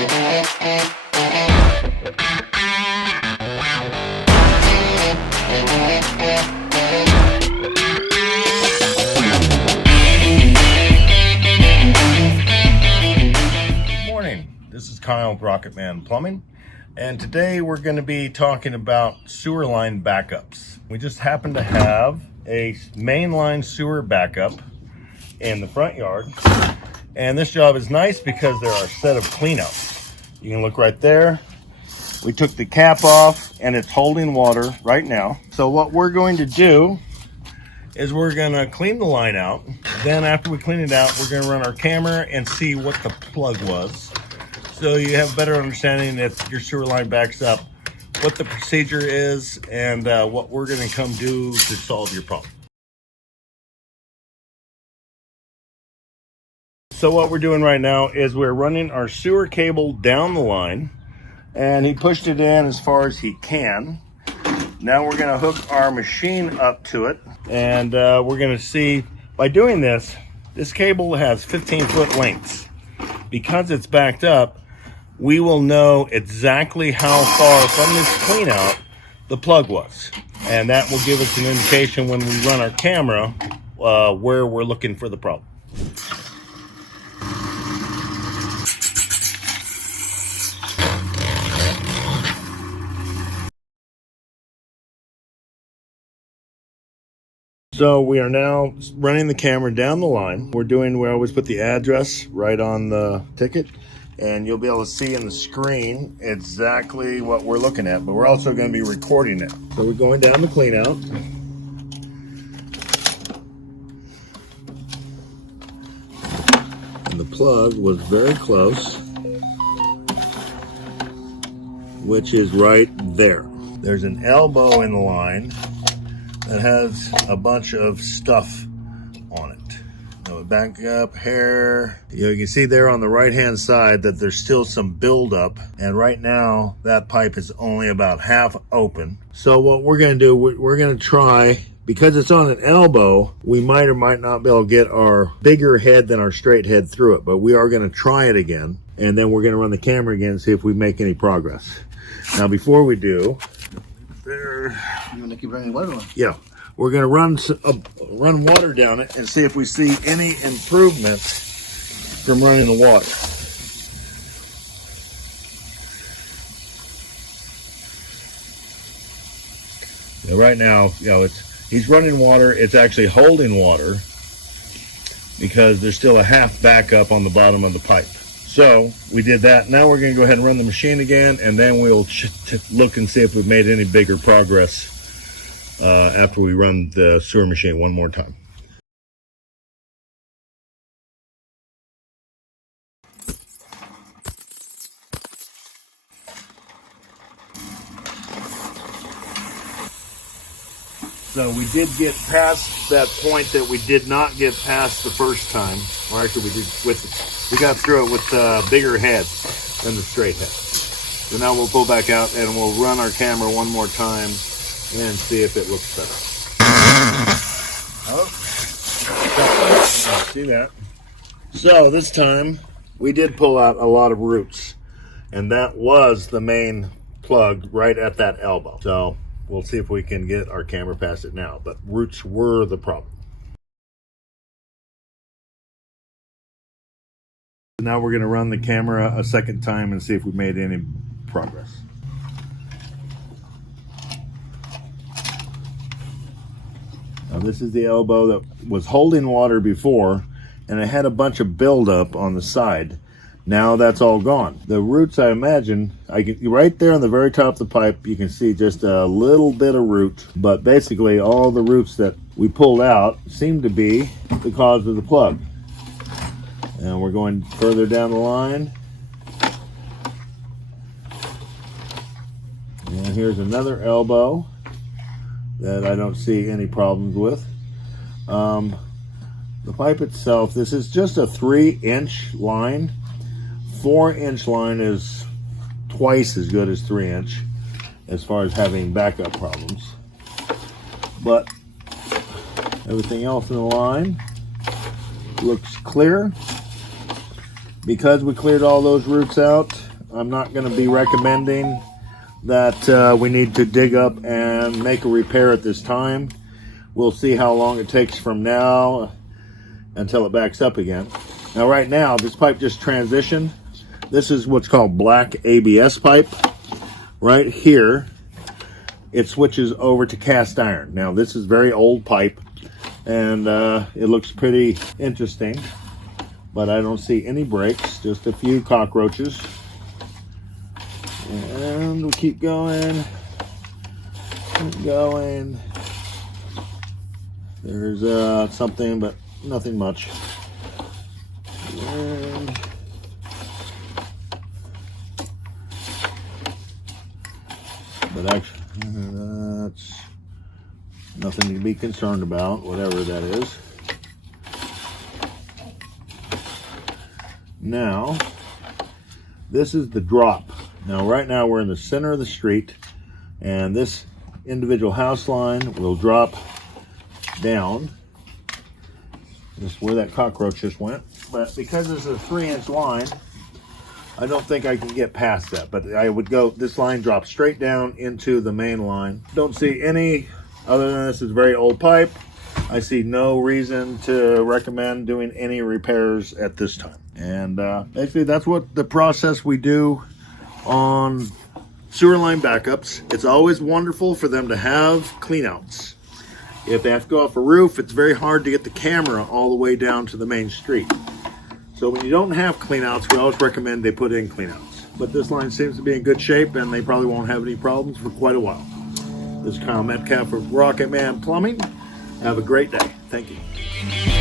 This is Kyle with Rocketman Plumbing, and today we're going to be talking about sewer line backups. We just happen to have a mainline sewer backup in the front yard, and this job is nice because there are a set of cleanouts. You can look right there. We took the cap off and it's holding water right now. So what we're going to do is we're going to clean the line out. Then after we clean it out, we're going to run our camera and see what the plug was, so you have a better understanding if your sewer line backs up, what the procedure is, and what we're going to come do to solve your problem. So what we're doing right now is we're running our sewer cable down the line, and he pushed it in as far as he can. Now we're going to hook our machine up to it, and we're going to see, by doing this, this cable has 15-foot lengths. Because it's backed up, we will know exactly how far from this clean out the plug was. And that will give us an indication when we run our camera where we're looking for the problem. So we are now running the camera down the line. We always put the address right on the ticket, and you'll be able to see in the screen exactly what we're looking at, but we're also going to be recording it. So we're going down the clean out. And the plug was very close, which is right there. There's an elbow in the line that has a bunch of stuff on it. Back up, hair. You can see there on the right hand side that there's still some buildup, and right now that pipe is only about half open. So what we're going to do, we're going to try, because it's on an elbow, we might or might not be able to get our bigger head than our straight head through it, but we are going to try it again, and then we're going to run the camera again and see if we make any progress. Now before we do, You want to keep running water on? Yeah. We're going to run water down it and see if we see any improvement from running the water. Right now, he's running water. It's actually holding water because there's still a half backup on the bottom of the pipe. So we did that. Now we're going to go ahead and run the machine again, and then we'll look and see if we've made any bigger progress after we run the sewer machine one more time. So we did get past that point that we did not get past the first time. Or actually we got through it with a bigger head than the straight head. So now we'll pull back out and we'll run our camera one more time and see if it looks better. Oh, see that? So this time we did pull out a lot of roots, and that was the main plug right at that elbow. So we'll see if we can get our camera past it now, but roots were the problem. Now we're going to run the camera a second time and see if we made any progress. Now this is the elbow that was holding water before, and it had a bunch of buildup on the side. Now that's all gone. The roots, I imagine, right there on the very top of the pipe, you can see just a little bit of root, but basically all the roots that we pulled out seem to be the cause of the plug. And we're going further down the line. And here's another elbow that I don't see any problems with. The pipe itself, this is just a 3-inch line. 4-inch line is twice as good as 3-inch as far as having backup problems. But everything else in the line looks clear. Because we cleared all those roots out, I'm not going to be recommending that we need to dig up and make a repair at this time. We'll see how long it takes from now until it backs up again. Now right now, this pipe just transitioned. This is what's called black ABS pipe. Right here, it switches over to cast iron. Now this is very old pipe, and it looks pretty interesting, but I don't see any breaks, just a few cockroaches. And we keep going, keep going. There's something, but nothing much. And but actually, that's nothing to be concerned about, whatever that is. Now, this is the drop. Now, right now we're in the center of the street, and this individual house line will drop down. This is where that cockroach just went. But because this is a 3-inch line, I don't think I can get past that. But I would go, this line drops straight down into the main line. Don't see any, other than this is very old pipe. I see no reason to recommend doing any repairs at this time. And basically that's what the process we do on sewer line backups. It's always wonderful for them to have cleanouts. If they have to go off a roof, it's very hard to get the camera all the way down to the main street. So when you don't have cleanouts, we always recommend they put in cleanouts. But this line seems to be in good shape, and they probably won't have any problems for quite a while. This is Kyle Metcalf of Rocketman Plumbing. Have a great day. Thank you.